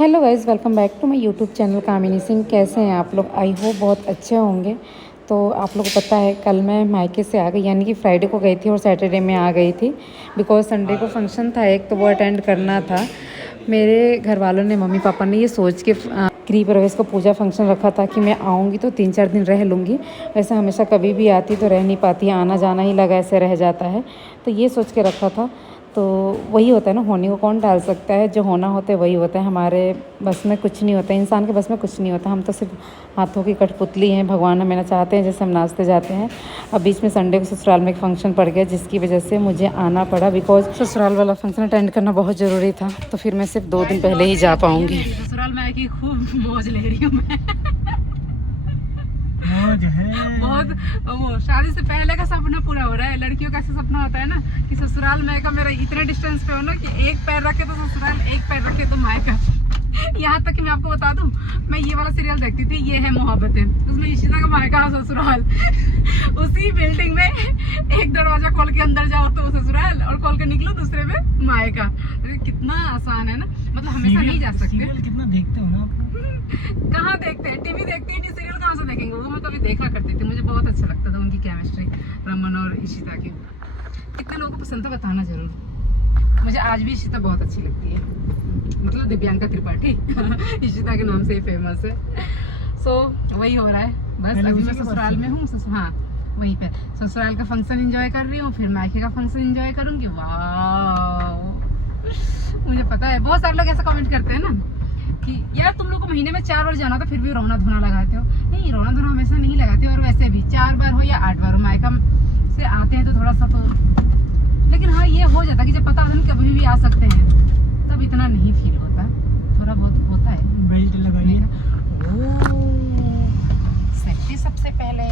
Hello guys, welcome back to my YouTube channel Kamini Singh. कैसे हैं आप लोग? आई होप बहुत अच्छे होंगे। तो आप लोगों को पता है कल मैं मायके से आ गई, यानी कि फ्राइडे को गई थी और सैटरडे में आ गई थी। बिकॉज संडे को फंक्शन था एक, तो वो अटेंड करना था। मेरे घर वालों ने, मम्मी पापा ने ये सोच के गृह प्रवेश को पूजा फंक्शन रखा था कि मैं आऊँगी तो 3-4 दिन रह लूँगी। वैसे हमेशा कभी भी आती तो रह नहीं पाती, आना जाना ही लगा ऐसे रह जाता है। तो ये सोच के रखा था। तो वही होता है ना, होने को कौन टाल सकता है, जो होना होता है वही होता है। हमारे बस में कुछ नहीं होता, इंसान के बस में कुछ नहीं होता। हम तो सिर्फ हाथों की कठपुतली हैं। भगवान हमें ना चाहते हैं जैसे हम नाचते जाते हैं। अब बीच में संडे को ससुराल में एक फंक्शन पड़ गया, जिसकी वजह से मुझे आना पड़ा। बिकॉज ससुराल वाला फंक्शन अटेंड करना बहुत ज़रूरी था। तो फिर मैं सिर्फ 2 दिन पहले ही जा पाऊँगी। ससुराल में आके खूब मौज ले रही हूँ मैं। मौज है बहुत। वो शादी से पहले का सपना पूरा हो रहा है। लड़कियों का ऐसा सपना होता है ना कि ससुराल मायका मेरा इतने डिस्टेंस पे हो ना कि एक पैर रखे तो ससुराल, एक पैर रखे तो मायका। यहाँ तक कि मैं आपको बता दूं, मैं ये वाला सीरियल देखती थी, ये है मोहब्बतें। उसमें इशिता का मायका और ससुराल उसी बिल्डिंग में। एक दरवाजा खोल के अंदर जाओ तो ससुराल, और खोल के निकलो दूसरे में मायका। कितना आसान है ना, मतलब हमेशा नहीं जा सकते। सीरियल कितना देखते हो ना आप? कहाँ देखते हैं, टीवी देखते हैं, सीरियल कहाँ से देखेंगे। वो मैं कभी देखा करती थी, मुझे बहुत अच्छा लगता था उनकी केमिस्ट्री, रमन और इशिता की। कितने लोगों को पसंद था बताना जरूर। मुझे आज भी इशिता बहुत अच्छी लगती है, मतलब दिव्यांका त्रिपाठी इशिता के नाम से ही फेमस है। सो वही हो रहा है बस। अभी मैं ससुराल में हूँ। हाँ, वहीं पे ससुराल का फंक्शन एंजॉय कर रही हूँ, फिर मायके का फंक्शन एंजॉय करूंगी। वाह, मुझे पता है बहुत सारे लोग ऐसा कमेंट करते हैं ना कि यार तुम लोग को महीने में 4 बार जाना था, फिर भी रोना धोना लगाते हो। नहीं, रोना धोना हमेशा नहीं लगाते। और वैसे भी 4 बार हो या 8 बार हो, मायका से आते हैं तो थोड़ा सा तो, लेकिन हाँ ये हो जाता कि जब पता होता है कभी भी आ सकते हैं, तब इतना नहीं फील होता। थोड़ा बहुत होता है। बेल्ट लगाइए। सेफ्टी सबसे पहले।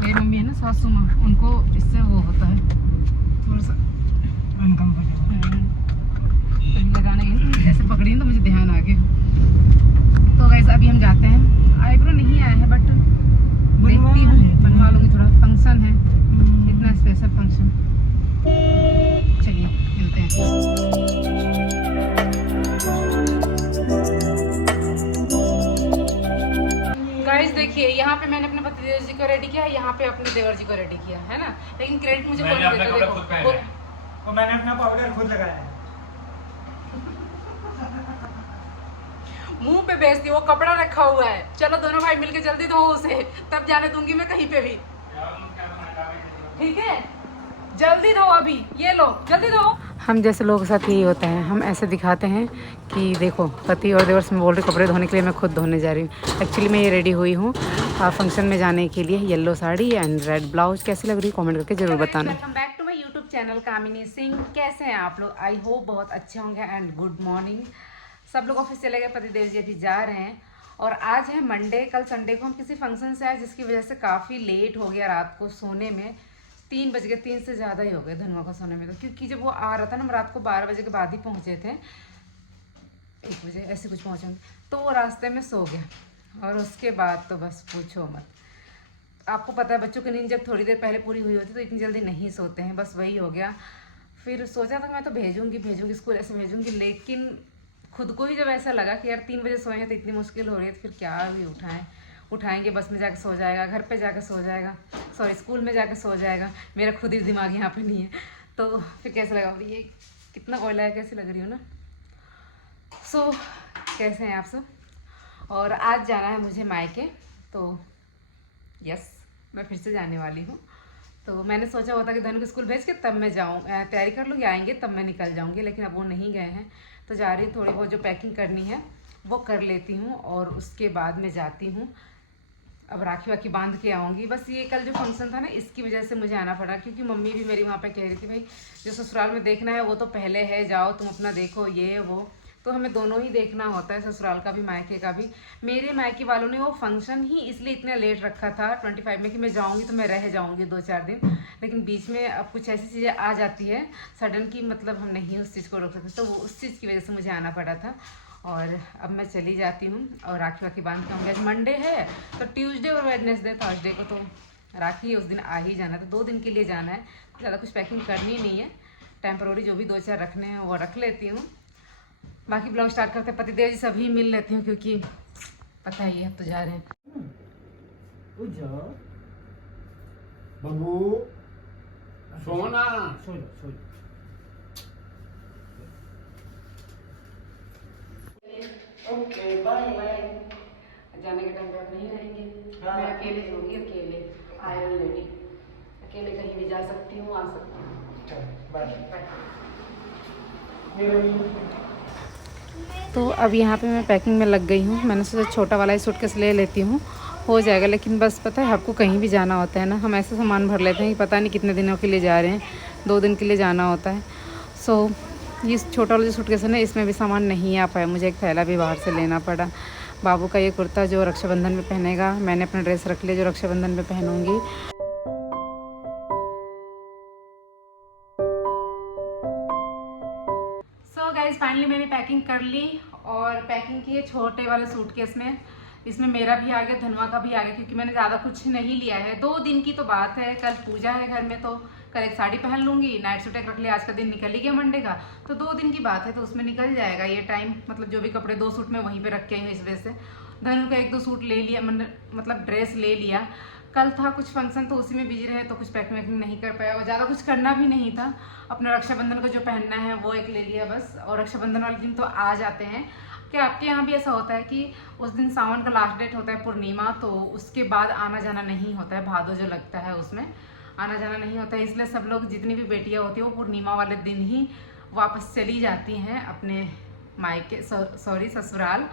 मेरी मम्मी है ना, सासू माँ, उनको इससे वो होता है थोड़ा सा अनकंफर्टेबल। कभी लगाने गई ऐसे पकड़ी तो मुझे ध्यान आ गया। तो गाइस अभी हम जाते हैं। आईब्रो नहीं आया है बट देखती हूँ, बनवा लूँगी। थोड़ा फंक्शन है, इतना स्पेशल फंक्शन। चलिए मिलते हैं। गाइस देखिए, यहाँ पे मैंने अपने पतिदेव जी को रेडी किया है, यहाँ पे अपने देवर जी को रेडी किया है ना। लेकिन क्रेडिट मुझे कौन देता है? देखो, और मैंने अपना पाउडर खुद लगाया है। मुंह पे बेचती, वो कपड़ा रखा हुआ है। चलो दोनों भाई मिलके जल्दी धो उसे, तब जाने दूंगी मैं कहीं पे भी। ठीक है, जल्दी धो, अभी ये लो जल्दी धो। हम जैसे लोगों के साथ यही होता है, हम ऐसे दिखाते हैं कि देखो पति और देवर से मैं बोल रही कपड़े धोने के लिए, मैं खुद धोने जा रही हूँ। एक्चुअली मैं ये रेडी हुई हूँ फंक्शन में जाने के लिए। Yellow sari and red blouse. कैसी लग रही है कमेंट करके ज़रूर बताना। Welcome back to my YouTube channel Kamini Singh. कैसे हैं आप लोग? आई होप बहुत अच्छे होंगे एंड गुड मॉर्निंग। सब लोग ऑफिस चले गए, पतिदेव जी अभी जा रहे हैं। और आज है मंडे। कल संडे को हम किसी फंक्शन से आए, जिसकी वजह से काफ़ी लेट हो गया रात को सोने में। 3 बज गए, 3 से ज़्यादा ही हो गए धनुआ को सोने में। तो क्योंकि जब वो आ रहा था ना, हम रात को 12 बजे के बाद ही पहुँचे थे, 1 बजे ऐसे कुछ पहुँचेंगे, तो वो रास्ते में सो गया। और उसके बाद तो बस पूछो मत। आपको पता है बच्चों की नींद जब थोड़ी देर पहले पूरी हुई होती है तो इतनी जल्दी नहीं सोते हैं। बस वही हो गया। फिर सोचा था मैं तो भेजूंगी स्कूल, ऐसे भेजूंगी। लेकिन खुद को ही जब ऐसा लगा कि यार 3 बजे सोए हैं तो इतनी मुश्किल हो रही है, तो फिर क्या भी उठाएंगे। बस में जाके सो जाएगा, घर पे जाके सो जाएगा, सॉरी स्कूल में जाके सो जाएगा। मेरा खुद ही दिमाग यहाँ पे नहीं है। तो फिर कैसे लगा, ये कितना कोयला है, कैसी लग रही हो ना। सो कैसे हैं आप सब? और आज जाना है मुझे मायके, तो यस मैं फिर से जाने वाली हूँ। तो मैंने सोचा होता कि धनु को स्कूल भेज के तब मैं जाऊँ, तैयारी कर लूँगी, आएंगे तब मैं निकल जाऊँगी। लेकिन अब वो नहीं गए हैं, तो जा रही हूँ। थोड़ी बहुत जो पैकिंग करनी है वो कर लेती हूँ और उसके बाद मैं जाती हूँ। अब राखी वाखी बांध के आऊँगी। बस ये कल जो फंक्शन था ना, इसकी वजह से मुझे आना पड़ा, क्योंकि मम्मी भी मेरी वहाँ पे कह रही थी भाई जो ससुराल में देखना है वो तो पहले है, जाओ तुम अपना देखो ये वो। तो हमें दोनों ही देखना होता है, ससुराल का भी मायके का भी। मेरे मायके वालों ने वो फंक्शन ही इसलिए इतना लेट रखा था 25 में कि मैं जाऊँगी तो मैं रह जाऊँगी 2-4 दिन। लेकिन बीच में अब कुछ ऐसी चीज़ें आ जाती है सडन की, मतलब हम नहीं उस चीज़ को रोक सकते। तो वो उस चीज़ की वजह से मुझे आना पड़ा था। और अब मैं चली जाती हूँ और राखी वाखी बांध के आऊँगी। आज मंडे है तो ट्यूसडे और वेडनेसडे थर्सडे को तो राखी है, उस दिन आ ही जाना। तो 2 दिन के लिए जाना है, ज़्यादा कुछ पैकिंग करनी नहीं है। टेम्परोरी जो भी 2-4 रखने हैं वो रख लेती हूँ। बाकी ब्लॉग स्टार्ट करते हैं। पतिदेव जी सभी मिल लेती हूँ क्योंकि पता ही है अब तो जा रहे हैं। बबू सोना सो लो सो लो। Okay bye bye. जाने के टाइम पे आप नहीं रहेंगे, हाँ। मैं अकेले होंगी, अकेले आयरन लेडी, अकेले कहीं भी जा सकती हूँ, आ सकती हूँ। बाय। बाय। तो अब यहाँ पे मैं पैकिंग में लग गई हूँ। मैंने सोचा छोटा वाला ही सूटकेस ले लेती हूँ, हो जाएगा। लेकिन बस पता है आपको कहीं भी जाना होता है ना, हम ऐसे सामान भर लेते हैं कि पता नहीं कितने दिनों के लिए जा रहे हैं, 2 दिन के लिए जाना होता है। सो ये छोटा वाला जो सूटकेस है ना, इसमें भी सामान नहीं आ पाया, मुझे एक थैला भी बाहर से लेना पड़ा। बाबू का ये कुर्ता जो रक्षाबंधन में पहनेगा, मैंने अपना ड्रेस रख लिया जो रक्षाबंधन में पहनूंगी। सो गाइज फाइनली मैंने पैकिंग कर ली और पैकिंग की है छोटे वाले सूटकेस में। इसमें मेरा भी आ गया, धनवा का भी आ गया, क्योंकि मैंने ज़्यादा कुछ नहीं लिया है। 2 दिन की तो बात है, कल पूजा है घर में, तो कल एक साड़ी पहन लूंगी, नाइट सूट एक रख लिया। आज का दिन निकल ही गया मंडे का, तो 2 दिन की बात है, तो उसमें निकल जाएगा ये टाइम। मतलब जो भी कपड़े 2 सूट में वहीं पे रखे हैं, इस वजह से धनु का 1-2 सूट ले लिया, मतलब ड्रेस ले लिया। कल था कुछ फंक्शन तो उसी में बिजी रहे, तो कुछ पैकिंग वैकिंग नहीं कर पाया और ज़्यादा कुछ करना भी नहीं था। अपना रक्षाबंधन को जो पहनना है वो एक ले लिया बस। और रक्षाबंधन वाले दिन तो आ जाते हैं। क्या आपके यहाँ भी ऐसा होता है कि उस दिन सावन का लास्ट डेट होता है पूर्णिमा, तो उसके बाद आना जाना नहीं होता है, भादो जो लगता है उसमें आना जाना नहीं होता है, इसलिए सब लोग जितनी भी बेटियाँ होती हैं वो पूर्णिमा वाले दिन ही वापस चली जाती हैं अपने मायके, सॉरी ससुराल।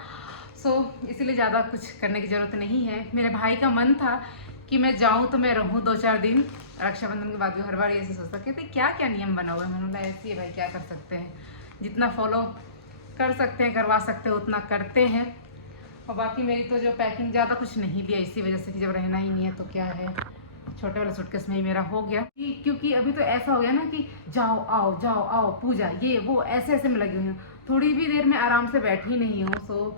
सो इसीलिए ज़्यादा कुछ करने की ज़रूरत नहीं है। मेरे भाई का मन था कि मैं जाऊँ तो मैं रहूँ 2-4 दिन रक्षाबंधन के बाद भी। हर बार ऐसे सोचता कहते क्या क्या नियम बना हुआ है, मैंने बोला ऐसे ही भाई, क्या कर सकते हैं, जितना फॉलो कर सकते हैं करवा सकते हैं उतना करते हैं। और बाकी मेरी तो जो पैकिंग ज़्यादा कुछ नहीं लिया इसी वजह से कि जब रहना ही नहीं है तो क्या है, छोटे वाले सूटकेस में ही मेरा हो गया। क्योंकि अभी तो ऐसा हो गया ना कि जाओ आओ पूजा ये वो ऐसे ऐसे में लगी हुई हूँ, थोड़ी भी देर में आराम से बैठी नहीं हूँ। सो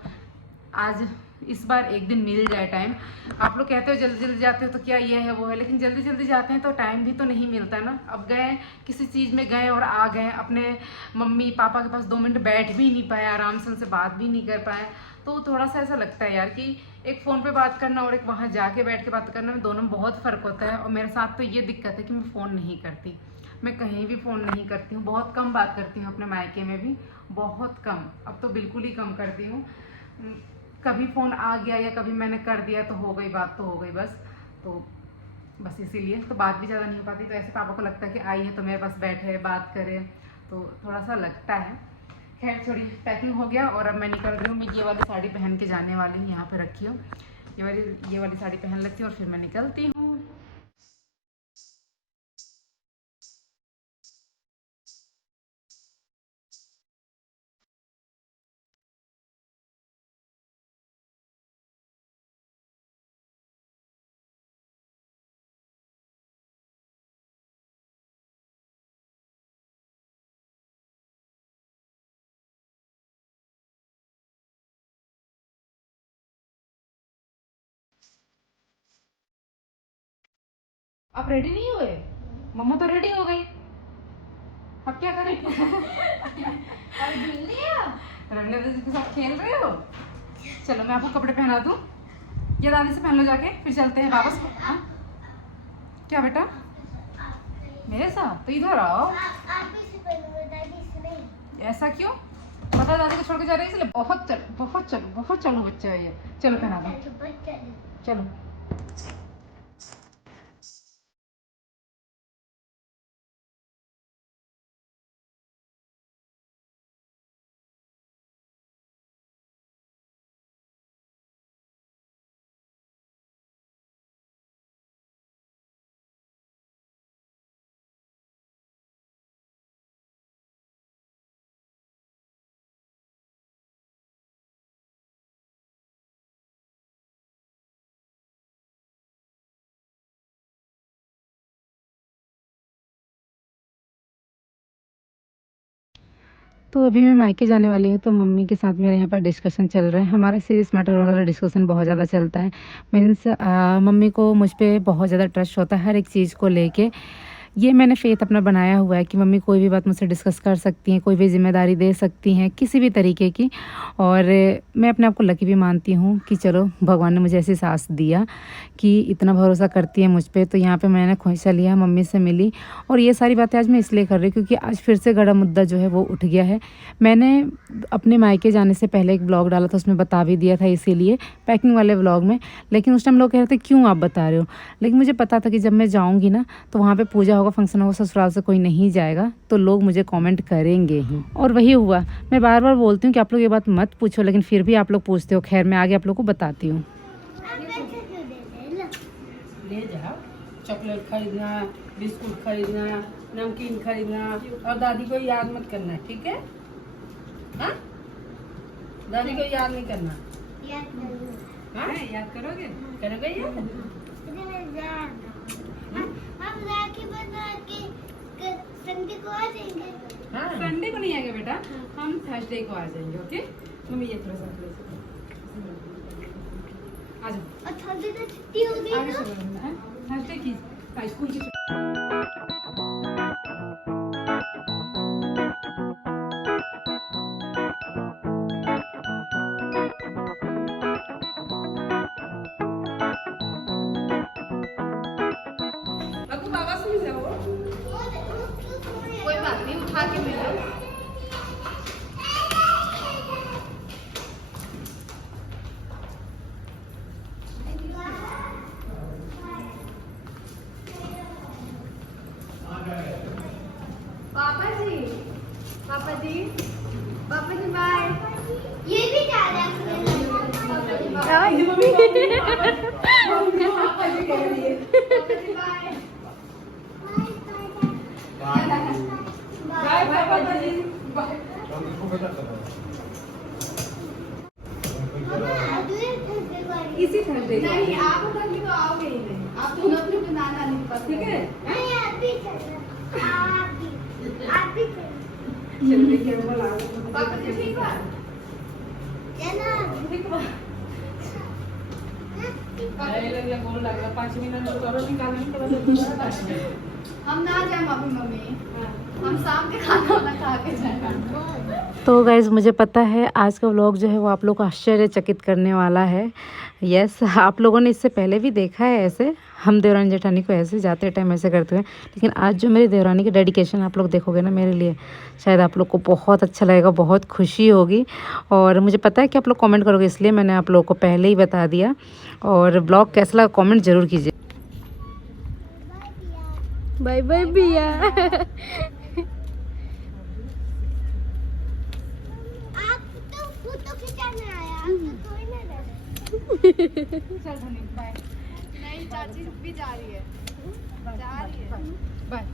आज इस बार एक दिन मिल जाए टाइम। आप लोग कहते हो जल्दी जल्दी जाते हो तो क्या ये है वो है, लेकिन जल्दी जल्दी जाते हैं तो टाइम भी तो नहीं मिलता ना। अब गए किसी चीज़ में गए और आ गए, अपने मम्मी पापा के पास 2 मिनट बैठ भी नहीं पाए, आराम से उनसे बात भी नहीं कर पाए, तो थोड़ा सा ऐसा लगता है यार कि एक फ़ोन पे बात करना और एक वहाँ जाके बैठ के बात करना में दोनों में बहुत फ़र्क होता है। और मेरे साथ तो ये दिक्कत है कि मैं फ़ोन नहीं करती, मैं कहीं भी फ़ोन नहीं करती हूँ, बहुत कम बात करती हूँ अपने मायके में भी, बहुत कम, अब तो बिल्कुल ही कम करती हूँ। कभी फ़ोन आ गया या कभी मैंने कर दिया तो हो गई बात, तो हो गई बस। तो बस इसीलिए तो बात भी ज़्यादा नहीं हो पाती। तो ऐसे पापा को लगता है कि आई है तो मेरे पास बैठे बात करे, तो थोड़ा सा लगता है। खैर छोड़ी, पैकिंग हो गया और अब मैं निकल रही हूँ। मैं ये वाली साड़ी पहन के जाने वाली हूँ, यहाँ पे रखी हूँ, ये वाली साड़ी पहन लेती हूँ और फिर मैं निकलती हूँ। आप रेडी नहीं हुए? मम्मा तो रेडी हो गई, अब क्या करें? रवनीता जी के साथ खेल रहे हो? चलो मैं आपको कपड़े पहना दूँ, ये दादी से पहन लो जाके, फिर चलते हैं वापस। हाँ क्या बेटा, मेरे साथ? तो इधर आओ। ऐसा क्यों? पता है दादी को छोड़ के जा रही है इसलिए? बहुत चलो बच्चा है ये। चलो पहना दो, चलो। तो अभी मैं मायके जाने वाली हूँ, तो मम्मी के साथ मेरे यहाँ पर डिस्कशन चल रहा है। हमारा सीरियस मैटर वाला डिस्कशन बहुत ज़्यादा चलता है। मीन्स मम्मी को मुझ पे बहुत ज़्यादा ट्रस्ट होता है हर एक चीज़ को लेके, ये मैंने फेथ अपना बनाया हुआ है कि मम्मी कोई भी बात मुझसे डिस्कस कर सकती हैं, कोई भी जिम्मेदारी दे सकती हैं किसी भी तरीके की। और मैं अपने आप को लकी भी मानती हूँ कि चलो भगवान ने मुझे ऐसी सास दिया कि इतना भरोसा करती है मुझ पर। तो यहाँ पे मैंने खोंचा लिया, मम्मी से मिली, और ये सारी बातें आज मैं इसलिए कर रही हूँ क्योंकि आज फिर से गड़ा मुद्दा जो है वो उठ गया है। मैंने अपने मायके जाने से पहले एक ब्लॉग डाला था, उसमें बता भी दिया था इसीलिए, पैकिंग वाले ब्लॉग में। लेकिन उस टाइम लोग कह रहे थे क्यों आप बता रहे हो, लेकिन मुझे पता था कि जब मैं जाऊँगी ना तो वहाँ पे पूजा होगा, फंक्शन होगा, ससुराल से कोई नहीं जाएगा तो लोग मुझे कमेंट करेंगे ही। और वही हुआ। मैं बार बार बोलती हूँ कि आप लोग ये बात मत पूछो, लेकिन फिर भी आप लोग पूछते हो। खैर मैं आगे आप लोग को बताती हूँ। ले जाओ, चॉकलेट खरीदना, बिस्कुट खरीदना, नमकीन खरीदना, और दादी को याद मत करना, ठीक है? हाँ? दादी को याद नहीं करना। हाँ? याद करोगे? करोगे याद? हम राखी बना के संडे को आ जाएंगे। हाँ। संडे को नहीं आएंगे बेटा, हम थर्सडे को आ जाएंगे। ओके मम्मी ये थोड़ा सा आ जाओ। और थर्सडे तो छुट्टी होगी आगे ना। चलो, थर्सडे की स्कूल की बाबा से मिल जाओ। कोई बात नहीं, उठा के मिल जाओ। पापा जी, पापा जी, पापा जी बाय। ये भी जा रहा है। पापा जी बाय। बाय बाय पापा जी। इसी थर्सडे को नहीं, आप उधर तो आओगे ही नहीं। आप दोनों अपने नाना नहीं पास, ठीक है? नहीं, आप भी चलो। आप भी चलो। चलो देखिए वो लाओ। पापा जी ठीक है? चलो। अरे लग गोल लग रहा 5 मिनट तो करो, निकालने पड़ा। हम ना जाए मम्मी, हम शाम के खाना वाना खा के जाएंगे। तो गाइज़ मुझे पता है आज का व्लॉग जो है वो आप लोग को आश्चर्यचकित करने वाला है। यस, आप लोगों ने इससे पहले भी देखा है ऐसे, हम देवरानी जेठानी को ऐसे जाते टाइम ऐसे करते हुए। लेकिन आज जो मेरी देवरानी की डेडिकेशन आप लोग देखोगे ना मेरे लिए, शायद आप लोग को बहुत अच्छा लगेगा, बहुत खुशी होगी। और मुझे पता है कि आप लोग कमेंट करोगे, इसलिए मैंने आप लोगों को पहले ही बता दिया। और ब्लॉग कैसा लगा कमेंट ज़रूर कीजिए। बाय बाय भैया। आप तो फोटो खिंचाने आया, आपको कोई ना रहा। चल धनी बाय। नहीं, चाची भी जा रही है। जा रही है। बाय।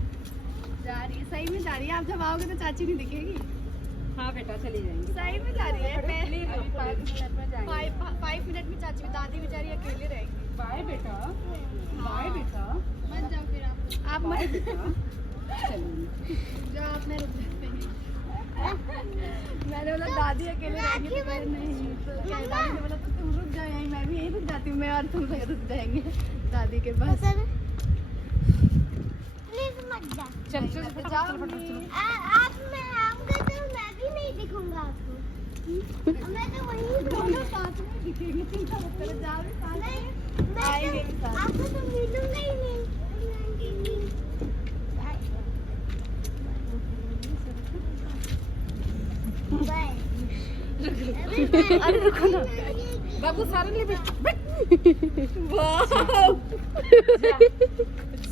जा रही है, सही में जा रही है। आप जब आओगे तो चाची नहीं दिखेगी। हाँ बेटा चली जाएंगे। सही में जा रही है। अभी 5 मिनट में जाएंगे। 5 मिनट में चाची, दादी बेचारी अकेले रहेगी। बाय बेटा, बाय बेटा। मत जाओ फिर आप मत चलिए जाओ, आप मैं रुक जाते हैं। मैंने बोला दादी अकेले रहेगी, तो मैंने नहीं, तो क्या दादी ने बोला तो तुम रुक जाओ यहीं, मैं भी यहीं रुक जाती हूँ, मैं और तुम लोग रुक जाएंगे दादी के पास। प्लीज मत जा। चल चल फटाफट चल। आप मैं आऊंगा तो मैं भी नहीं दिखूंगा आपको। मैं तो वहीं दोनों साथ में दिखेंगे। चिंता मत करो, जाओ साथ में आएंगे साथ। आपको तो मिलूंगा ही नहीं। बाय। अरे रुको ना बाबू, सारे ले बैठ।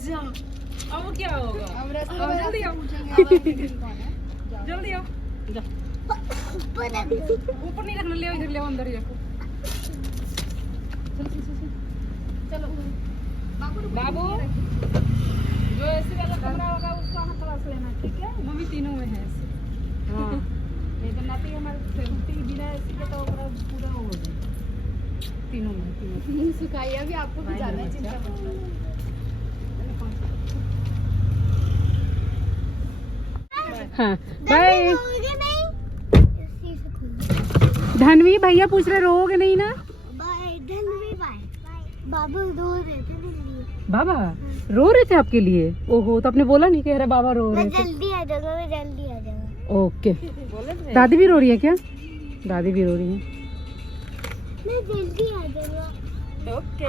जा अब क्या होगा? अब रास्ते अब में जल्दी आओ। पूछेंगे जल्दी आओ। जा ऊपर नहीं रखना, ले इधर ले अंदर ही रखो। चलो बाबू जो ऐसे वाला कमरा होगा उसका हाथ तलाश लेना, ठीक है? मम्मी तीनों में है ऐसे। हाँ नहीं तो नाती हमारे बिना ऐसे के तो पूरा हो जाए। तीनों में सुखाइए, अभी आपको भी जाना है, चिंता मत करो। हाँ बाय। नहीं धनवी भैया पूछ रहे रोगे नहीं ना? बाय धनवी, बाय बाबू दो देते नहीं। बाबा रो रहे थे आपके लिए? ओहो, तो आपने बोला नहीं कि अरे बाबा रो रहे मैं थे। जल्दी आ जाऊंगा, मैं जल्दी आ जाऊंगा। ओके। दादी भी रो रही है क्या? दादी भी रो रही है। मैं जल्दी आ जाऊंगा। ओके।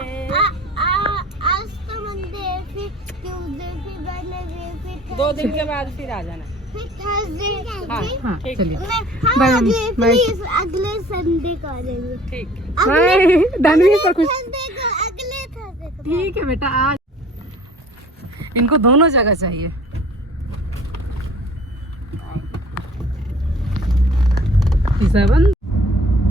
आज तो मंडे है, फिर ट्यूसडे, फिर वेडनेसडे, फिर 2 दिन के बाद फिर आ जाना। फिर थर्सडे। हाँ चलिए। हम बाय, अगले बाय। प्लीज अगले संडे को आ जाएंगे। ठीक। बाय। दानवी पर कुछ संडे को, अगले थर्सडे को। ठीक है बेटा। आज इनको दोनों जगह चाहिए। सेवन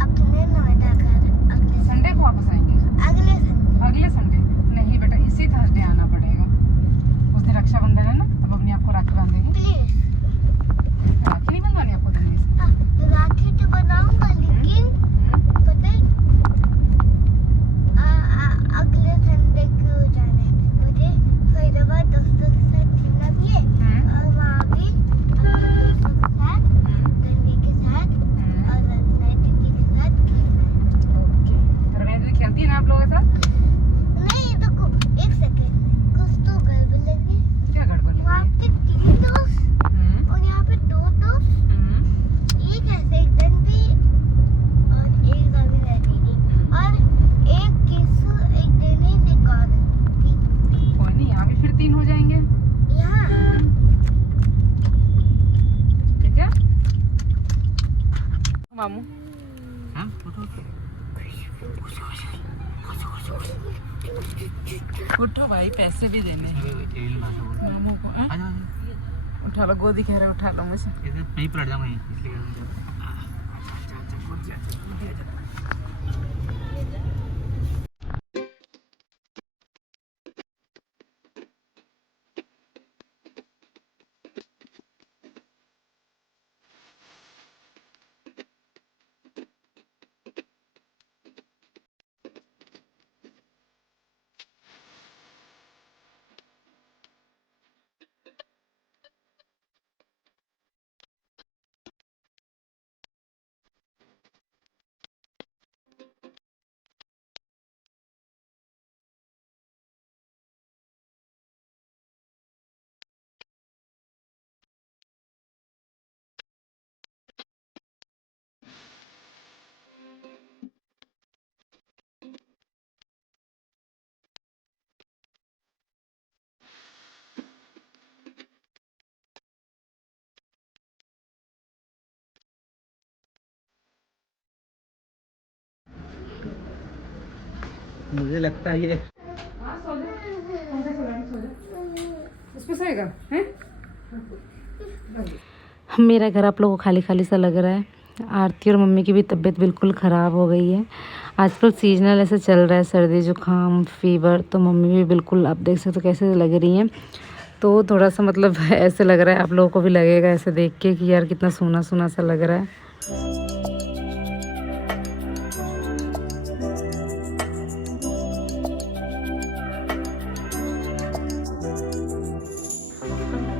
अपने नोएडा घर अगले संडे को वापस आएंगे। अगले संडे। अगले संडे नहीं बेटा, इसी थर्सडे आना पड़ेगा। उस दिन रक्षाबंधन है ना, तब अपनी आपको राखी बांधेंगे। प्लीज राखी नहीं बंधवानी आपको दिल्ली से? राखी तो बनाऊंगा, लेकिन पता है अगले संडे को जाना है मुझे। फरीदाबाद दोस्तों के साथ खेलना भी है, और वहाँ भी अपने दोस्तों के साथ, धनवी के साथ और रत्ना दीदी के साथ खेलना है। ओके। रवीना दीदी खेलती है ना आप लोगों के साथ? नहीं तो एक सेकेंड, कुछ तो गड़बड़ लगी। क्या गड़बड़ लगी वहाँ है? पे 3 दोस्त और यहाँ पे 2 दोस्त, एक ऐसे एक डंडी और एक रवीना दीदी, और एक किसु, एक डेनिस, एक और कोई नहीं, यहाँ भी फिर 3 हो जाएंगे। यहाँ ठीक है मामू? उठो भाई, पैसे भी देने हैं मामू को। उठा लो, गोदी कह रहा है, उठा लो मुझे। नहीं पलट जाऊंगा इसलिए। मुझे लगता है ये उस पे सोएगा हैं? मेरा घर आप लोगों को खाली खाली सा लग रहा है। आरती और मम्मी की भी तबीयत बिल्कुल ख़राब हो गई है। आजकल सीजनल ऐसे चल रहा है, सर्दी जुकाम फीवर, तो मम्मी भी बिल्कुल आप देख सकते हो कैसे लग रही हैं। तो थोड़ा सा मतलब ऐसे लग रहा है, आप लोगों को भी लगेगा ऐसे देख के कि यार कितना सूना सूना सा लग रहा है।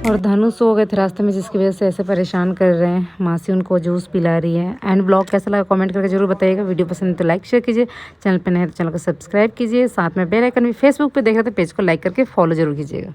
और धनु सो गए थे रास्ते में, जिसकी वजह से ऐसे परेशान कर रहे हैं। मासी उनको जूस पिला रही है। एंड ब्लॉग कैसा लगा कमेंट करके जरूर बताइएगा। वीडियो पसंद है तो लाइक शेयर कीजिए, चैनल पे नए हैं तो चैनल को सब्सक्राइब कीजिए, साथ में बेल आइकन भी, फेसबुक पे देख रहे थे पेज को लाइक करके फॉलो जरूर कीजिएगा।